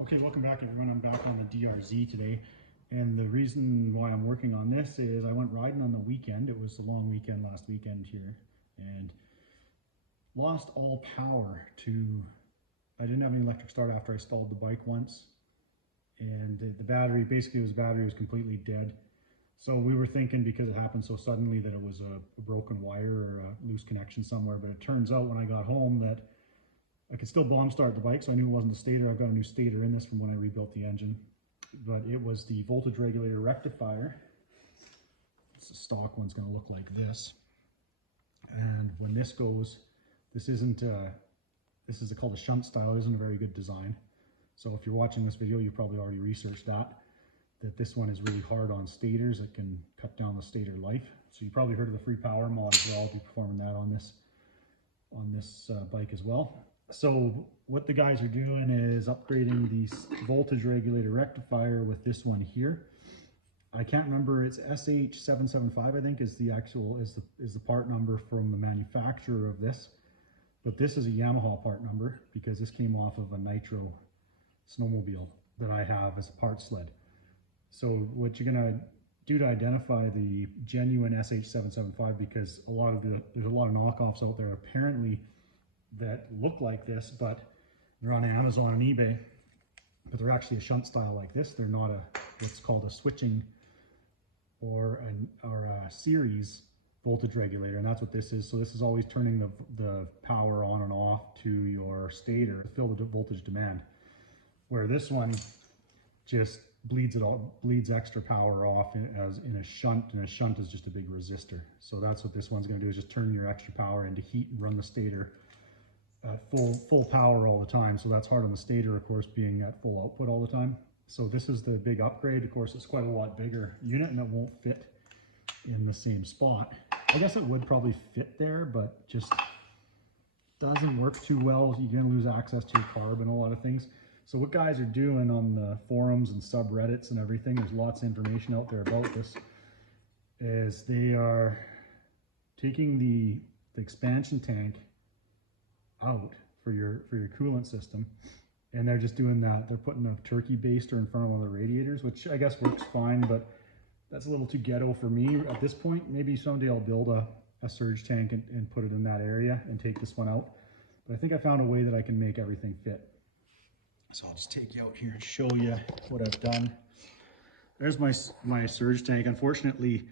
Okay, welcome back everyone. I'm back on the DRZ today, and the reason why I'm working on this is I went riding on the weekend. It was a long weekend last weekend here, and lost all power to, I didn't have any electric start after I stalled the bike once, and the battery, basically the battery was completely dead. So we were thinking, because it happened so suddenly, that it was a broken wire or a loose connection somewhere, but it turns out when I got home that I could still bomb start the bike, so I knew it wasn't the stator. I've got a new stator in this from when I rebuilt the engine, but it was the voltage regulator rectifier. It's a stock one's going to look like this, and when this goes, this is called a shunt style. It isn't a very good design. So if you're watching this video, you probably already researched that this one is really hard on stators. It can cut down the stator life. So you probably heard of the free power mod as well. I'll be performing that on this bike as well. So what the guys are doing is upgrading the voltage regulator rectifier with this one here. I can't remember, it's SH775 I think is the part number from the manufacturer of this, but this is a Yamaha part number because this came off of a Nitro snowmobile that I have as a part sled. So what you're gonna do to identify the genuine SH775, because there's a lot of knockoffs out there apparently that look like this, but they're on Amazon and eBay, but they're actually a shunt style like this. They're not what's called a switching or a series voltage regulator, and that's what this is. So this is always turning the power on and off to your stator to fill the voltage demand, where this one just bleeds extra power off in a shunt, and a shunt is just a big resistor. So that's what this one's going to do, is just turn your extra power into heat and run the stator at full power all the time. So that's hard on the stator, of course, being at full output all the time. So this is the big upgrade. Of course, it's quite a lot bigger unit, and it won't fit in the same spot. I guess it would probably fit there, but just doesn't work too well. You're going to lose access to your carb and a lot of things. So what guys are doing on the forums and subreddits and everything, there's lots of information out there about this, is they are taking the expansion tank out for your coolant system, and they're just doing that. They're putting a turkey baster in front of one of the radiators, which I guess works fine, but that's a little too ghetto for me at this point. Maybe someday I'll build a surge tank and put it in that area and take this one out. But I think I found a way that I can make everything fit. So I'll just take you out here and show you what I've done. There's my surge tank. Unfortunately,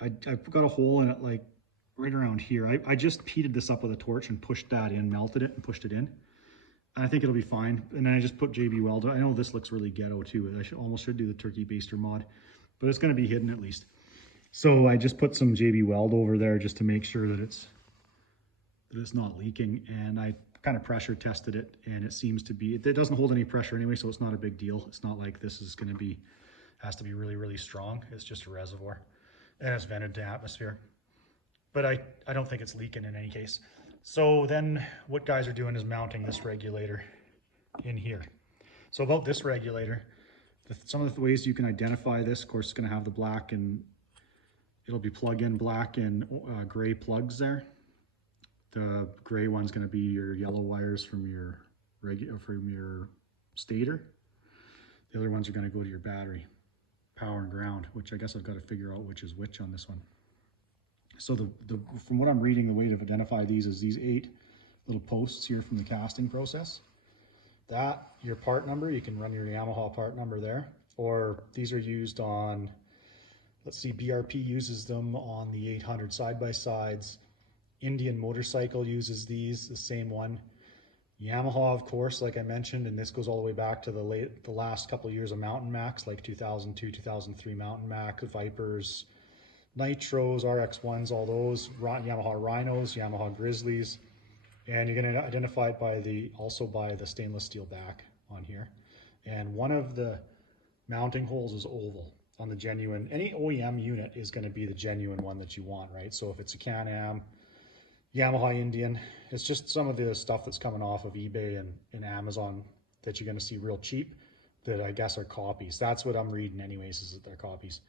I've got a hole in it like right around here. I just heated this up with a torch and pushed that in, melted it and pushed it in. I think it'll be fine. And then I just put JB Weld. I know this looks really ghetto too. I almost should do the turkey baster mod, but it's going to be hidden at least. So I just put some JB Weld over there just to make sure that it's not leaking. And I kind of pressure tested it, and it seems to be, it doesn't hold any pressure anyway, so it's not a big deal. It's not like this is going to be, has to be really, really strong. It's just a reservoir, and it's vented to atmosphere. But I don't think it's leaking in any case. So then what guys are doing is mounting this regulator in here. So about this regulator, some of the ways you can identify this, of course, it's going to have the black, and it'll be plug-in black and gray plugs there. The gray one's going to be your yellow wires from your stator. The other ones are going to go to your battery, power and ground, which I guess I've got to figure out which is which on this one. So from what I'm reading, the way to identify these is these 8 little posts here from the casting process. That, your part number, you can run your Yamaha part number there, or these are used on, let's see, BRP uses them on the 800 side-by-sides. Indian Motorcycle uses these, the same one. Yamaha, of course, like I mentioned, and this goes all the way back to the last couple of years of Mountain Max, like 2002, 2003 Mountain Max, Vipers, Nitros, RX1s, all those, Yamaha Rhinos, Yamaha Grizzlies, and you're going to identify it also by the stainless steel back on here. And one of the mounting holes is oval on the genuine. Any OEM unit is going to be the genuine one that you want, right? So if it's a Can-Am, Yamaha Indian, it's just some of the stuff that's coming off of eBay and Amazon that you're going to see real cheap that I guess are copies. That's what I'm reading anyways, is that they're copies.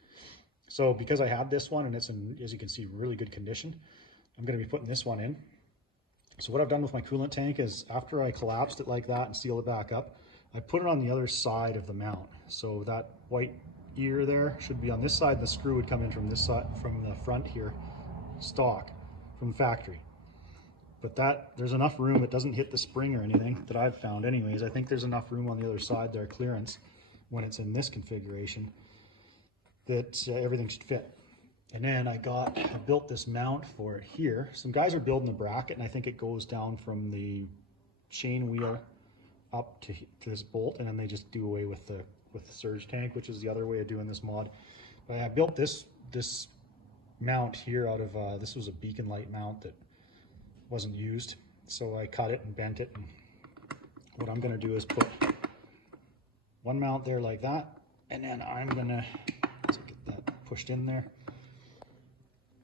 So because I have this one and it's in, as you can see, really good condition, I'm going to be putting this one in. So what I've done with my coolant tank is, after I collapsed it like that and sealed it back up, I put it on the other side of the mount. So that white ear there should be on this side. The screw would come in from this side, from the front here, stock, from the factory. But there's enough room, it doesn't hit the spring or anything that I've found anyways. I think there's enough room on the other side there, clearance, when it's in this configuration, that everything should fit. And then I built this mount for it here. Some guys are building the bracket, and I think it goes down from the chain wheel up to this bolt, and then they just do away with the surge tank, which is the other way of doing this mod. But I built this mount here out of, this was a beacon light mount that wasn't used. So I cut it and bent it. And what I'm gonna do is put one mount there like that, and then I'm gonna get that pushed in there.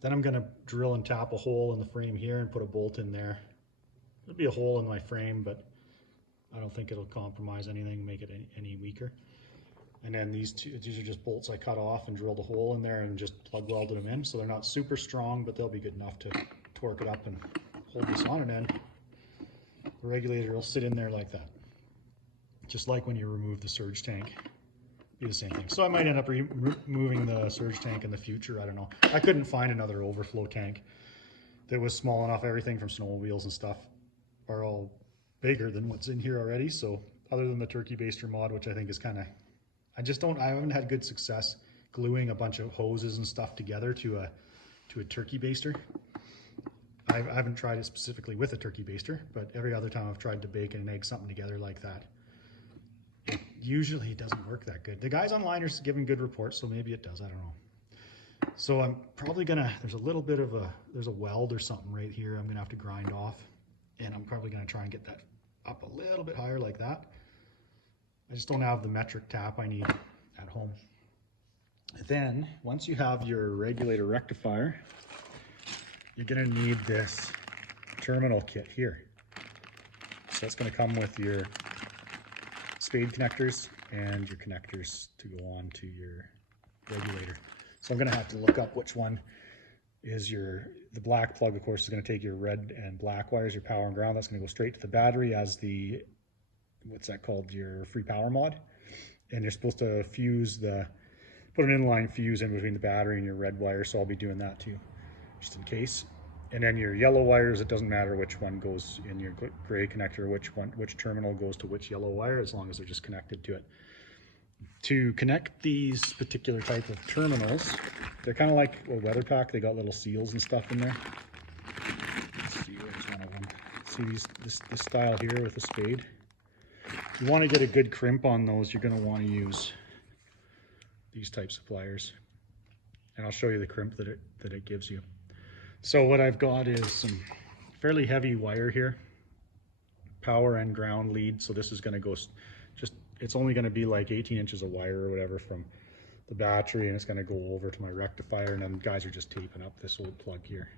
Then I'm gonna drill and tap a hole in the frame here and put a bolt in there. There'll be a hole in my frame, but I don't think it'll compromise anything, make it any weaker. And then these are just bolts I cut off and drilled a hole in there and just plug welded them in. So they're not super strong, but they'll be good enough to torque it up and hold this on. And then the regulator will sit in there like that. Just like when you remove the surge tank. Be the same thing. So I might end up removing the surge tank in the future, I don't know. I couldn't find another overflow tank that was small enough. Everything from snowmobiles and stuff are all bigger than what's in here already. So other than the turkey baster mod, which I think is kind of, I haven't had good success gluing a bunch of hoses and stuff together to a turkey baster. I haven't tried it specifically with a turkey baster, but every other time I've tried to bake and egg something together like that, it usually doesn't work that good. The guys online are giving good reports, so maybe it does, I don't know. So I'm probably gonna, there's a weld or something right here I'm gonna have to grind off, and I'm probably gonna try and get that up a little bit higher like that. I just don't have the metric tap I need at home. Then, once you have your regulator rectifier, you're gonna need this terminal kit here. So it's gonna come with your spade connectors and your connectors to go on to your regulator. So I'm gonna have to look up which one is the black plug, of course, is gonna take your red and black wires, your power and ground. That's gonna go straight to the battery as the, what's that called, your free power mod. And you're supposed to put an inline fuse in between the battery and your red wire. So I'll be doing that too, just in case. And then your yellow wires, it doesn't matter which one goes in your gray connector, which terminal goes to which yellow wire, as long as they're just connected to it. To connect these particular type of terminals, they're kind of like a weather pack. They got little seals and stuff in there. Let's see, where's one of them? See this style here with a spade. If you want to get a good crimp on those, you're going to want to use these types of pliers. And I'll show you the crimp that it gives you. So what I've got is some fairly heavy wire here, power and ground lead. So this is going to go it's only going to be like 18 inches of wire or whatever from the battery, and it's going to go over to my rectifier, and then guys are just taping up this old plug here.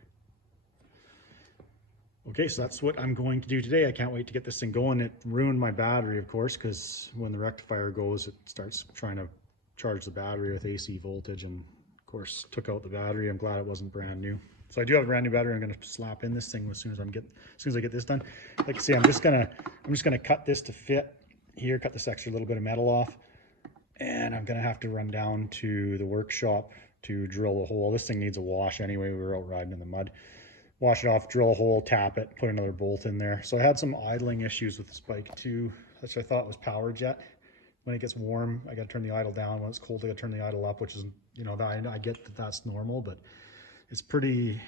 Okay, so that's what I'm going to do today. I can't wait to get this thing going. It ruined my battery, of course, because when the rectifier goes, it starts trying to charge the battery with AC voltage, and of course took out the battery. I'm glad it wasn't brand new. So I do have a brand new battery. I'm going to slap in this thing as soon as I get this done. Like I say, I'm just gonna cut this to fit here, cut this extra little bit of metal off, and I'm gonna have to run down to the workshop to drill a hole. This thing needs a wash anyway. We were out riding in the mud. Wash it off, drill a hole, tap it, put another bolt in there. So I had some idling issues with this bike too, which I thought was power jet. When it gets warm, I got to turn the idle down. When it's cold, I got to turn the idle up, which is, you know, I get that that's normal, but it's pretty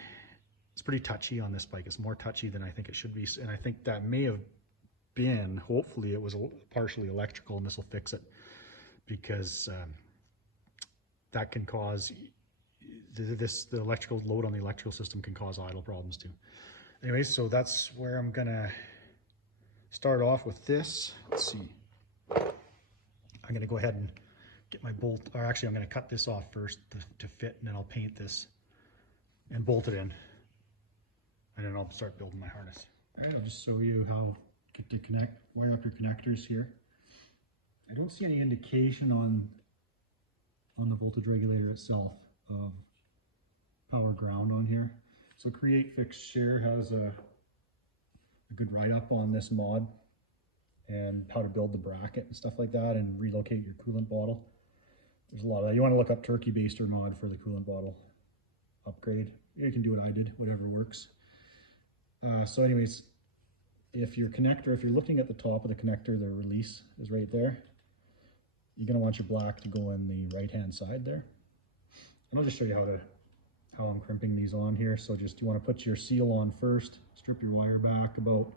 touchy on this bike. It's more touchy than I think it should be, and I think that may have been, hopefully it was partially electrical, and this will fix it, because that can cause the electrical load on the electrical system can cause idle problems too. Anyways, so that's where I'm gonna start off with this. Let's see, I'm gonna go ahead and get my bolt, or actually I'm gonna cut this off first to fit, and then I'll paint this and bolt it in, and then I'll start building my harness. All right, I'll just show you how to wire up your connectors here. I don't see any indication on the voltage regulator itself of power ground on here. So Create Fix Share has a good write-up on this mod, and how to build the bracket and stuff like that and relocate your coolant bottle. There's a lot of that. You want to look up turkey baster mod for the coolant bottle upgrade. You can do what I did, whatever works. So anyways, if your connector, if you're looking at the top of the connector, the release is right there. You're going to want your black to go in the right hand side there. And I'll just show you how I'm crimping these on here. So just you want to put your seal on first, strip your wire back about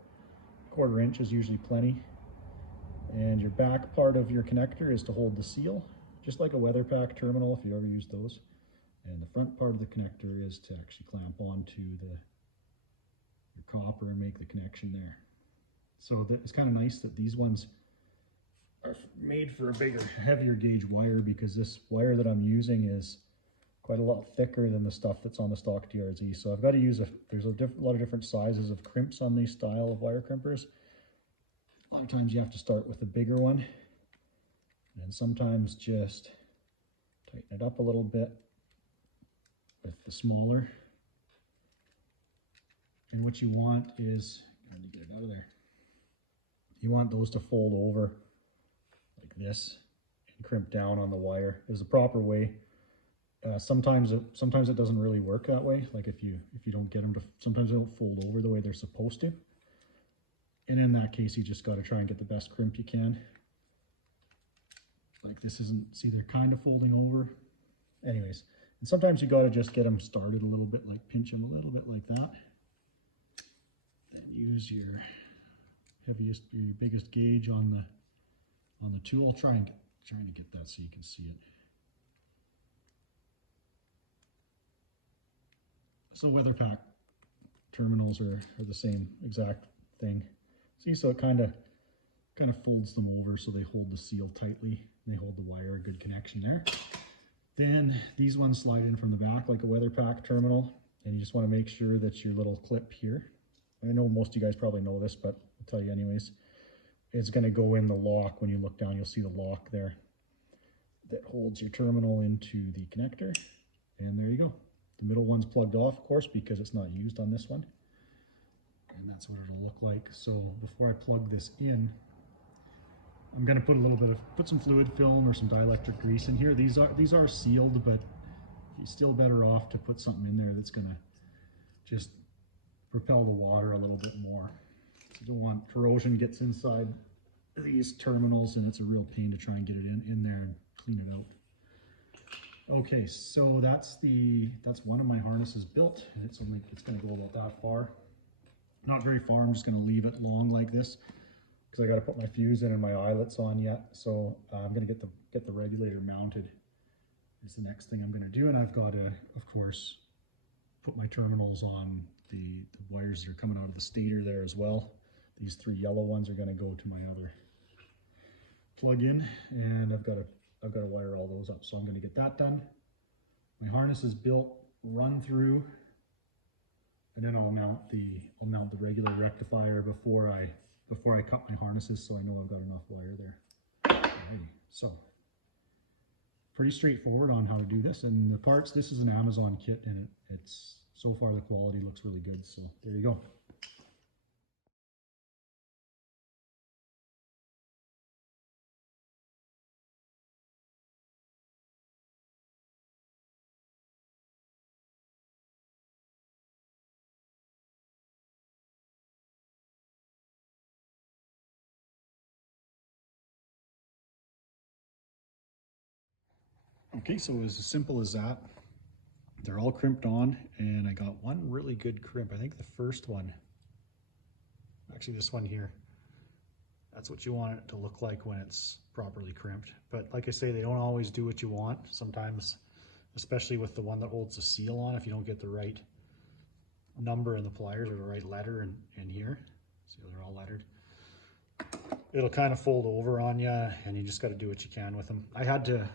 1/4 inch is usually plenty. And your back part of your connector is to hold the seal, just like a weather pack terminal if you ever used those. And the front part of the connector is to actually clamp onto your copper and make the connection there. So it's kind of nice that these ones are made for a bigger, heavier gauge wire, because this wire that I'm using is quite a lot thicker than the stuff that's on the stock DRZ. So I've got to use there's a lot of different sizes of crimps on these style of wire crimpers. A lot of times you have to start with a bigger one, and sometimes just tighten it up a little bit with the smaller. And what you want is, let me get it out of there. You want those to fold over like this and crimp down on the wire. There's a proper way. Sometimes it doesn't really work that way. Like if you don't get them to, sometimes they don't fold over the way they're supposed to. And in that case, you just got to try and get the best crimp you can. Like this isn't, see, they're kind of folding over. Anyways, and sometimes you got to just get them started a little bit, like pinch them a little bit like that. And use your biggest gauge on the tool. Trying to get that so you can see it. So weather pack terminals are the same exact thing. See, so it kind of folds them over so they hold the seal tightly. They hold the wire, a good connection there. Then these ones slide in from the back like a weather pack terminal, and you just want to make sure that your little clip here, I know most of you guys probably know this, but I'll tell you anyways, it's going to go in the lock. When you look down, you'll see the lock there that holds your terminal into the connector, and there you go. The middle one's plugged off, of course, because it's not used on this one. And that's what it'll look like. So before I plug this in, I'm going to put some fluid film or some dielectric grease in here. These are sealed, but you're still better off to put something in there that's going to just propel the water a little bit more. So you don't want corrosion gets inside these terminals, and it's a real pain to try and get it in there and clean it out. Okay, so that's one of my harnesses built, and it's going to go about that far. Not very far. I'm just going to leave it long like this because I got to put my fuse in and my eyelets on yet. So I'm going to get the regulator mounted. Is the next thing I'm going to do, and I've got to, of course, put my terminals on the wires that are coming out of the stator there as well. These 3 yellow ones are going to go to my other plug-in, and I've got to wire all those up. So I'm going to get that done. My harness is built, run through, and then I'll mount the regular rectifier before I cut my harnesses, so I know I've got enough wire there. Alrighty, so pretty straightforward on how to do this. And the parts, this is an Amazon kit, and it's so far the quality looks really good. So there you go. Okay, so it was as simple as that. They're all crimped on, and I got one really good crimp. I think the first one, actually this one here, that's what you want it to look like when it's properly crimped. But like I say, they don't always do what you want. Sometimes, especially with the one that holds the seal on, if you don't get the right number in the pliers or the right letter in here, see they're all lettered, it'll kind of fold over on you, and you just got to do what you can with them. I had to,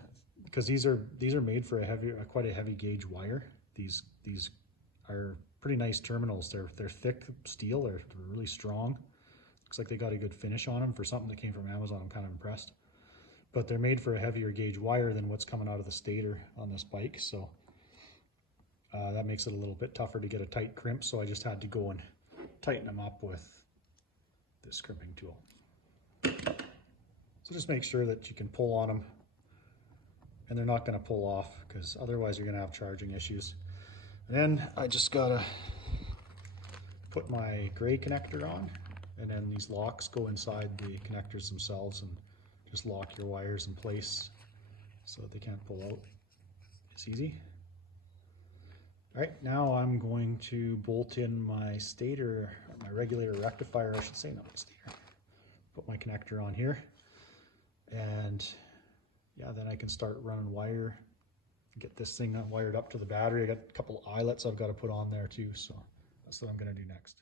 because these are made for quite a heavy gauge wire. These are pretty nice terminals. They're thick steel. They're really strong. Looks like they got a good finish on them for something that came from Amazon. I'm kind of impressed. But they're made for a heavier gauge wire than what's coming out of the stator on this bike. So that makes it a little bit tougher to get a tight crimp. So I just had to go and tighten them up with this crimping tool. So just make sure that you can pull on them and they're not going to pull off, because otherwise you're going to have charging issues. And then I just got to put my gray connector on, and then these locks go inside the connectors themselves and just lock your wires in place so that they can't pull out. It's easy. All right, now I'm going to bolt in my stator, my regulator rectifier, I should say, not stator. Put my connector on here, and yeah, then I can start running wire, get this thing wired up to the battery. I got a couple eyelets I've got to put on there too, so that's what I'm going to do next.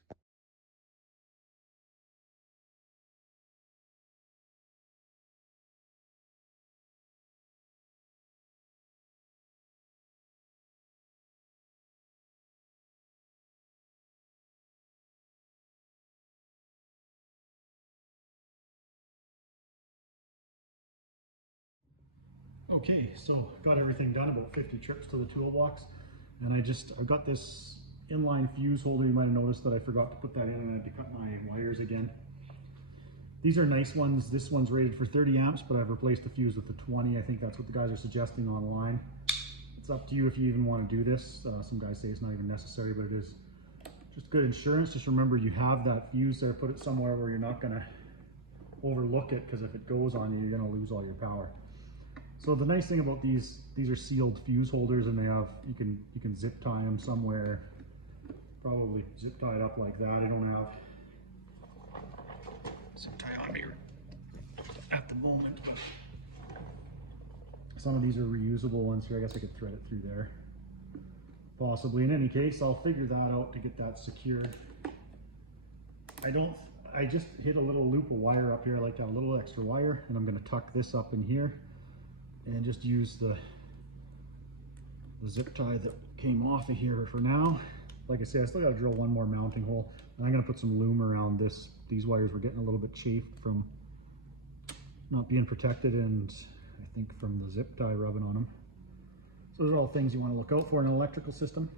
Okay, so got everything done, about 50 trips to the toolbox, and I've got this inline fuse holder. You might have noticed that I forgot to put that in, and I had to cut my wires again. These are nice ones. This one's rated for 30 amps, but I've replaced the fuse with the 20. I think that's what the guys are suggesting online. It's up to you if you even want to do this. Some guys say it's not even necessary, but it is just good insurance. Just remember you have that fuse there. Put it somewhere where you're not going to overlook it, because if it goes on you, you're going to lose all your power. So the nice thing about these are sealed fuse holders, and they have, you can zip tie them somewhere, probably zip tie it up like that. I don't have zip tie on me at the moment, but some of these are reusable ones here. I guess I could thread it through there, possibly. In any case, I'll figure that out to get that secured. I just hit a little loop of wire up here. I like to have a little extra wire, and I'm going to tuck this up in here and just use the zip tie that came off of here. But for now, like I say, I still got to drill one more mounting hole, and I'm going to put some loom around this. These wires were getting a little bit chafed from not being protected, and I think from the zip tie rubbing on them. So those are all things you want to look out for in an electrical system.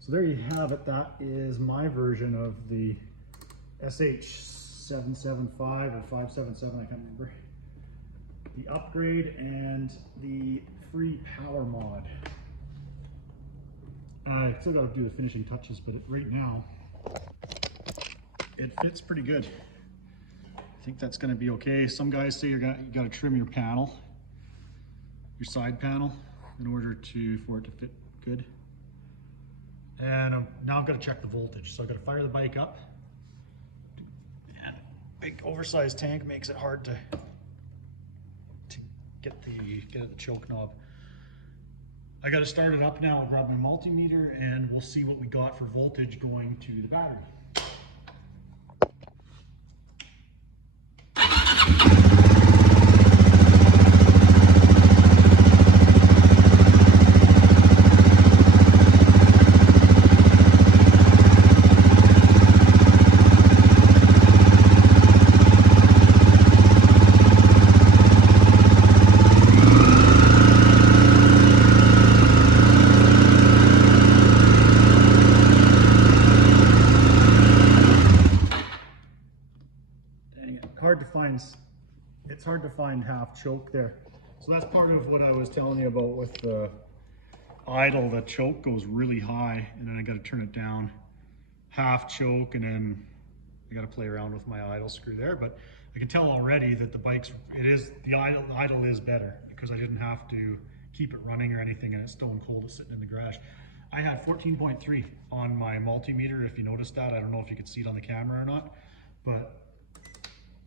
So there you have it. That is my version of the SH775 or 577, I can't remember. The upgrade and the free power mod. I still got to do the finishing touches, but right now it fits pretty good. I think that's going to be okay. Some guys say you got to trim your panel, your side panel, in order for it to fit good. And now I'm going to check the voltage. So I've got to fire the bike up. And a big oversized tank makes it hard to get the choke knob. I got to start it up now. I'll grab my multimeter and we'll see what we got for voltage going to the battery. It's hard to find half choke there. So that's part of what I was telling you about with the idle. The choke goes really high, and then I got to turn it down half choke, and then I got to play around with my idle screw there. But I can tell already that the idle is better, because I didn't have to keep it running or anything, and it's stone cold. It's sitting in the garage. I had 14.3 on my multimeter, if you noticed that. I don't know if you could see it on the camera or not, but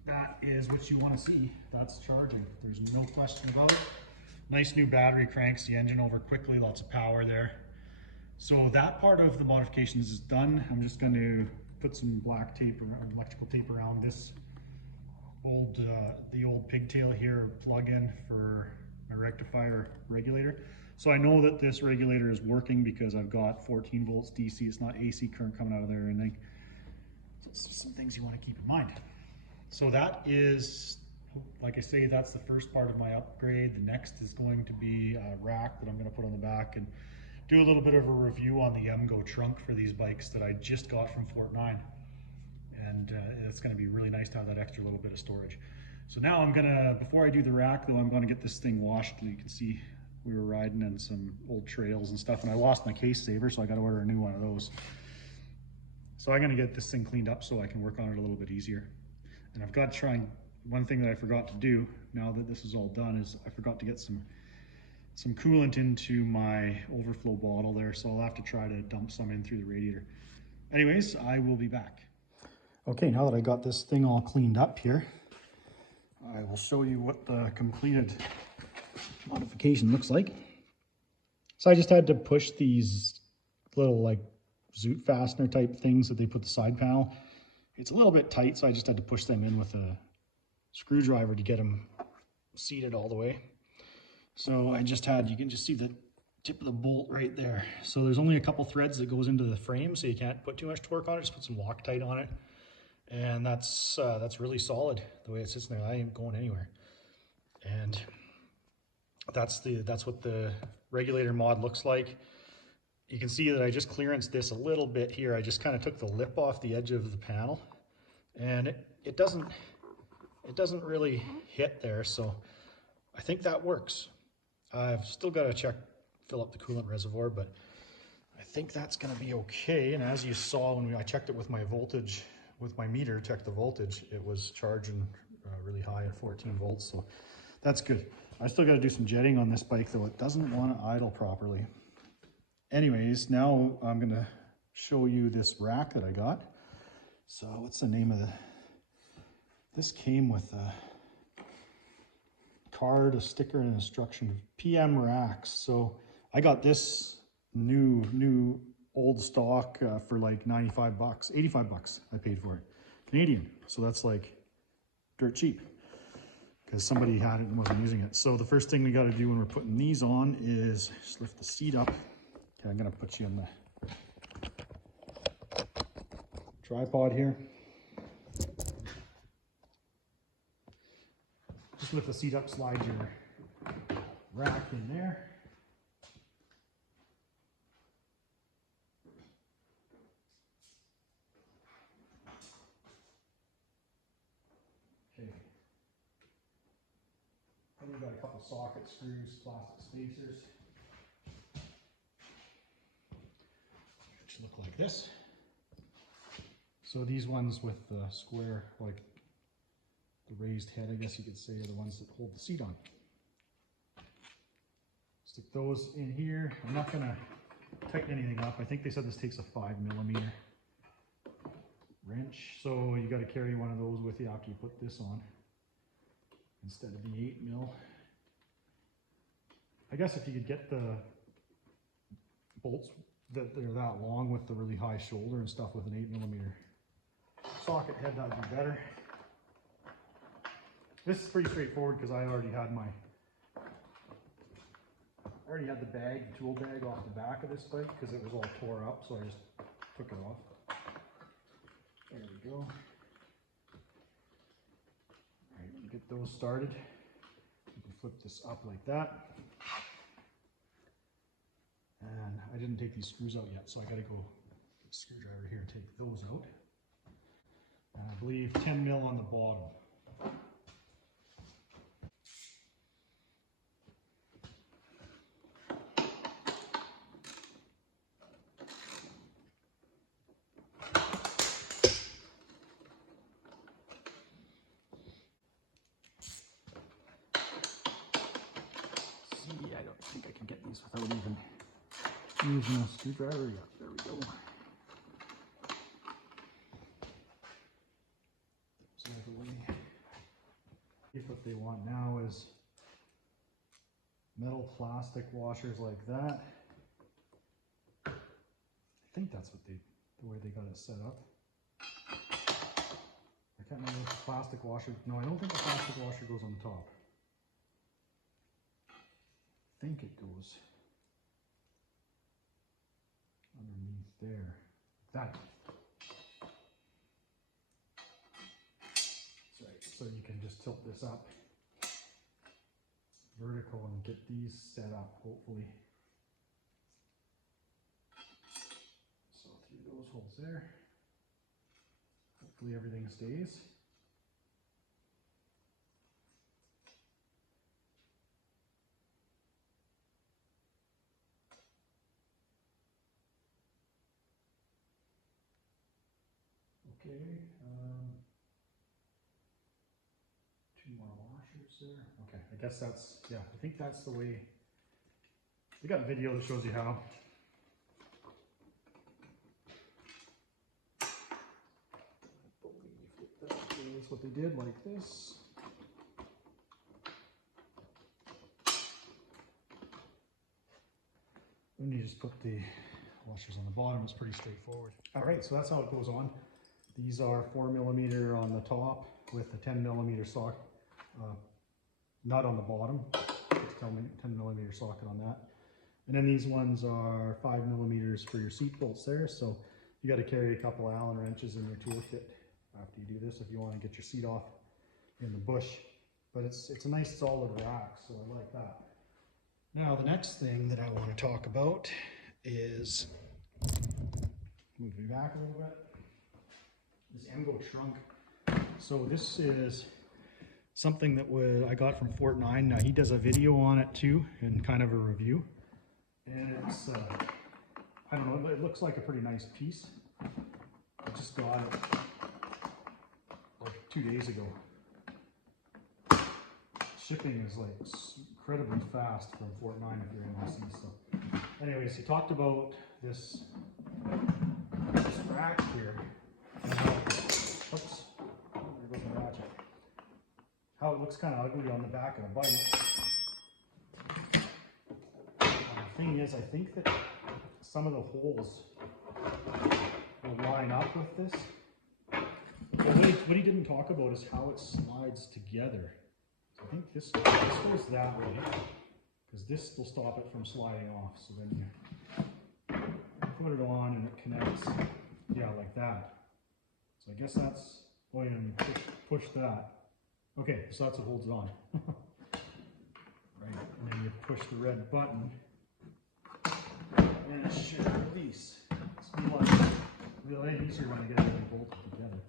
that is what you want to see. That's charging. There's no question about it. Nice new battery, cranks the engine over quickly, lots of power there. So that part of the modifications is done. I'm just going to put some black tape or electrical tape around this the old pigtail here plug-in for my rectifier regulator. So I know that this regulator is working because I've got 14 volts DC. It's not AC current coming out of there or anything. So it's just some things you want to keep in mind. So that is, like I say, that's the first part of my upgrade. The next is going to be a rack that I'm going to put on the back and do a little bit of a review on the Emgo trunk for these bikes that I just got from Fort 9. And it's going to be really nice to have that extra little bit of storage. So now I'm gonna, before I do the rack though, I'm gonna get this thing washed. You can see we were riding in some old trails and stuff, and I lost my case saver, so I gotta order a new one of those. So I'm gonna get this thing cleaned up so I can work on it a little bit easier. And I've got to try, one thing that I forgot to do now that this is all done is I forgot to get some coolant into my overflow bottle there, so I'll have to try to dump some in through the radiator. Anyways, I will be back. Okay, now that I got this thing all cleaned up here, I will show you what the completed modification looks like. So I just had to push these little like zoot fastener type things that they put the side panel. It's a little bit tight, so I just had to push them in with a screwdriver to get them seated all the way. So I just had, you can just see the tip of the bolt right there. So there's only a couple threads that goes into the frame, so you can't put too much torque on it. Just put some Loctite on it, and that's really solid the way it sits there. I ain't going anywhere. And that's what the regulator mod looks like. You can see that I just clearanced this a little bit here. I just kind of took the lip off the edge of the panel, and it doesn't really hit there, so I think that works. I've still got to fill up the coolant reservoir, but I think that's going to be okay. And as you saw when I checked it with my voltage, with my meter, checked the voltage, it was charging really high at 14 volts, so that's good. I still got to do some jetting on this bike though. It doesn't want to idle properly. Anyways, now I'm going to show you this rack that I got. So what's the name of this came with a card, a sticker, and instruction. PM racks. So I got this new old stock for like 95 bucks, 85 bucks I paid for it. Canadian. So that's like dirt cheap because somebody had it and wasn't using it. So the first thing we got to do when we're putting these on is just lift the seat up. Okay, I'm going to put you in the tripod here. Just lift the seat up, slide your rack in there. Okay. Then we've got a couple socket screws, plastic spacers, which look like this. So these ones with the square, like the raised head, I guess you could say, are the ones that hold the seat on. Stick those in here. I'm not going to tighten anything up. I think they said this takes a 5mm wrench, so you got to carry one of those with you after you put this on instead of the 8mm. I guess if you could get the bolts that they're that long with the really high shoulder and stuff with an 8mm socket head, that would be better. This is pretty straightforward because I already had the bag, the tool bag off the back of this bike because it was all tore up, so I just took it off. There we go. All right, get those started. You can flip this up like that. And I didn't take these screws out yet, so I gotta go get a screwdriver here and take those out. And I believe 10mm on the bottom. See, I don't think I can get these without even using a screwdriver. Yeah, there we go. So if what they want now is metal plastic washers like that. I think that's what the way they got it set up. I can't remember if the plastic washer, no, I don't think the plastic washer goes on top. I think it goes underneath there. That. That's right. So you can just tilt this up vertical and get these set up, hopefully. So through those holes there. Hopefully everything stays. Okay. Two more washers there. Okay, I guess that's, yeah, I think that's the way. We got a video that shows you how. I believe that is what they did, like this. Then you just put the washers on the bottom. It's pretty straightforward. All right, so that's how it goes on. These are 4mm on the top with a 10mm socket, nut on the bottom. It's 10mm socket on that. And then these ones are 5mm for your seat bolts there. So you got to carry a couple Allen wrenches in your toolkit after you do this if you want to get your seat off in the bush. But it's a nice solid rack, so I like that. Now the next thing that I want to talk about is, move me back a little bit, this Emgo trunk. So this is something that I got from Fort 9. Now he does a video on it too, and kind of a review. And it's, I don't know, it looks like a pretty nice piece. I just got it like 2 days ago. Shipping is like incredibly fast from Fort 9 if you're in BC. So anyways, he talked about this rack here. And how, oops, there goes the ratchet. How it looks kind of ugly on the back of the bike. The thing is, I think that some of the holes will line up with this. But what he didn't talk about is how it slides together. I think this goes that way, because this will stop it from sliding off. So then you put it on and it connects, yeah, like that. So I guess that's going to push that. Okay, so that's what holds it on. Right, and then you push the red button, and it should release. It's really easier when you get everything bolted together.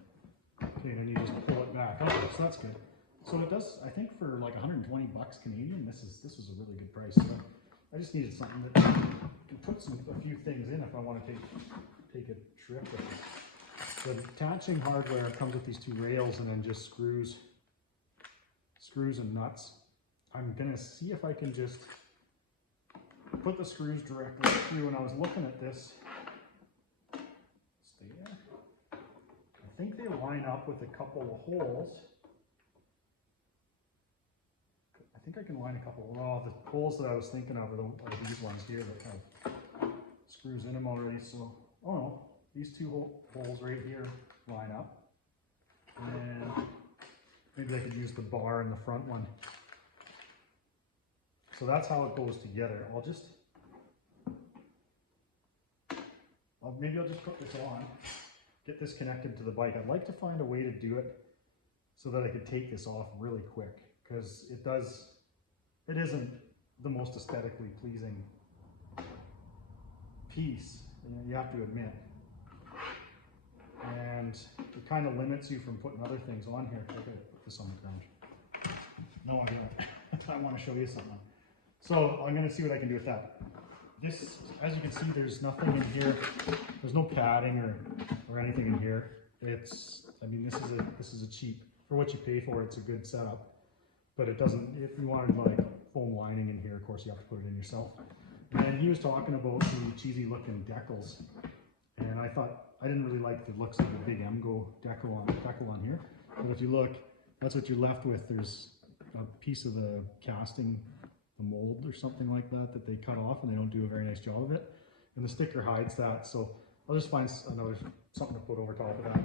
Okay, then you just pull it back. Okay, so that's good. So it does, I think for like 120 bucks Canadian, this was a really good price. So I just needed something that can put a few things in if I want to take a trip with it. The attaching hardware comes with these two rails and then just screws and nuts. I'm gonna see if I can just put the screws directly through. And I was looking at this. Stay there. I think they line up with a couple of holes. I think I can line a couple. Well, the holes that I was thinking of are these ones here that have screws in them already. So, oh no, these two holes right here line up. And maybe I could use the bar in the front one. So that's how it goes together. Maybe I'll just put this on, get this connected to the bike. I'd like to find a way to do it so that I could take this off really quick, because it isn't the most aesthetically pleasing piece, you have to admit. And it kind of limits you from putting other things on here. Okay, put this on the ground. No idea. I want to show you something. So I'm going to see what I can do with that. This, as you can see, there's nothing in here. There's no padding or anything in here. I mean, this is a cheap, for what you pay for, it's a good setup. But it doesn't, if you wanted like foam lining in here, of course you have to put it in yourself. And he was talking about the cheesy looking decals. And I thought, I didn't really like the looks of the big Emgo decal on here. But if you look, that's what you're left with. There's a piece of the casting, the mold or something like that they cut off, and they don't do a very nice job of it. And the sticker hides that. So I'll just find another something to put over top of that.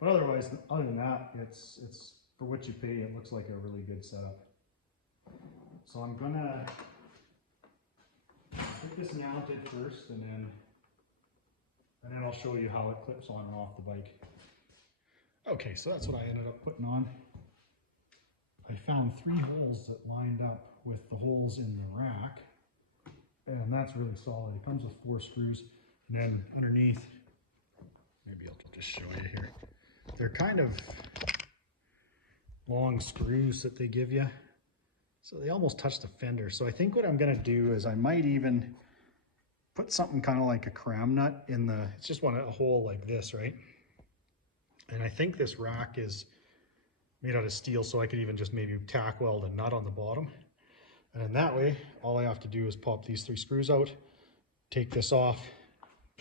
But otherwise, other than that, it's for what you pay, it looks like a really good setup. So I'm gonna get this mounted first, and then I'll show you how it clips on and off the bike. Okay, so that's what I ended up putting on. I found 3 holes that lined up with the holes in the rack, and that's really solid. It comes with 4 screws, and then underneath, maybe I'll just show you here. They're kind of long screws that they give you, so they almost touch the fender. So I think what I'm going to do is I might even put something kind of like a cram nut in the, it's just a hole like this, right? And I think this rack is made out of steel, so I could even just maybe tack weld a nut on the bottom. And then that way, all I have to do is pop these 3 screws out, take this off,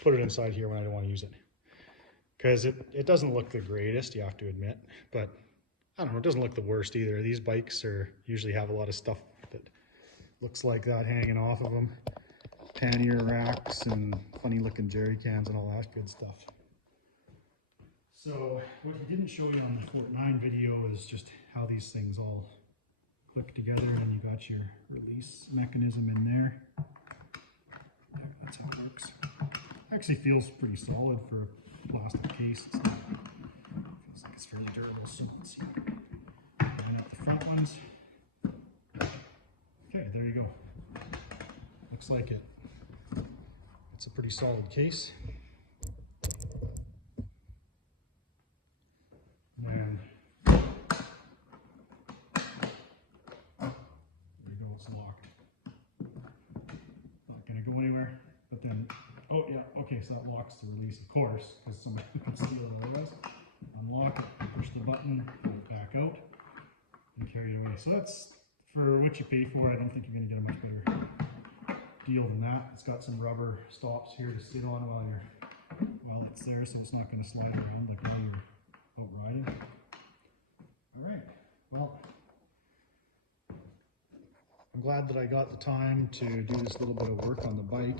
put it inside here when I don't want to use it. Because it doesn't look the greatest, you have to admit, but I don't know, it doesn't look the worst either. These bikes usually have a lot of stuff that looks like that hanging off of them. Pannier racks and funny looking jerry cans and all that good stuff. So what he didn't show you on the Fort 9 video is just how these things all click together, and you got your release mechanism in there. Yeah, that's how it works. Actually feels pretty solid for a plastic case. Feels like it's fairly durable, so let's see. Open up the front ones. Okay, there you go. Looks like it. It's a pretty solid case. And there you go, it's locked. Not gonna go anywhere, but then, oh yeah, okay, so that locks the release, of course, because somebody could steal it otherwise. Unlock it, push the button, pull it back out, and carry it away. So that's, for what you pay for, I don't think you're gonna get a much better deal than that. It's got some rubber stops here to sit on while it's there, so it's not gonna slide around like while you're out riding. All right, well, I'm glad that I got the time to do this little bit of work on the bike.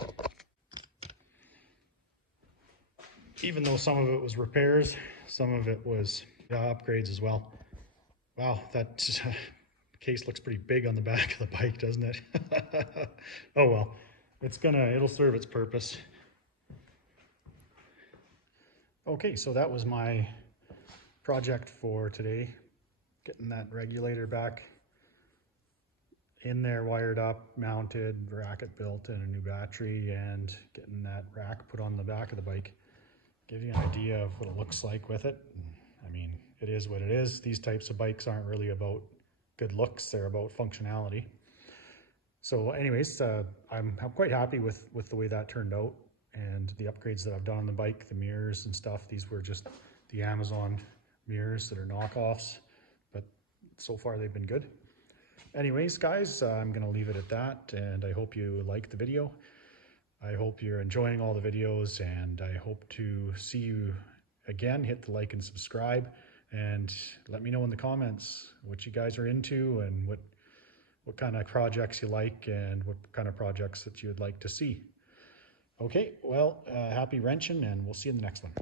Even though some of it was repairs, some of it was upgrades as well. Wow, that case looks pretty big on the back of the bike, doesn't it? Oh well, it'll serve its purpose. Okay, so that was my project for today, getting that regulator back in there, wired up, mounted, bracket built, and a new battery, and getting that rack put on the back of the bike. Give you an idea of what it looks like with it. I mean, it is what it is. These types of bikes aren't really about good looks, they're about functionality. So anyways, I'm quite happy with the way that turned out, and the upgrades that I've done on the bike, the mirrors and stuff. These were just the Amazon mirrors that are knockoffs, but so far they've been good. Anyways, guys, I'm gonna leave it at that, and I hope you liked the video. I hope you're enjoying all the videos, and I hope to see you again. Hit the like and subscribe, and let me know in the comments what you guys are into and what kind of projects you like and what kind of projects that you would like to see. Okay, well, happy wrenching, and we'll see you in the next one.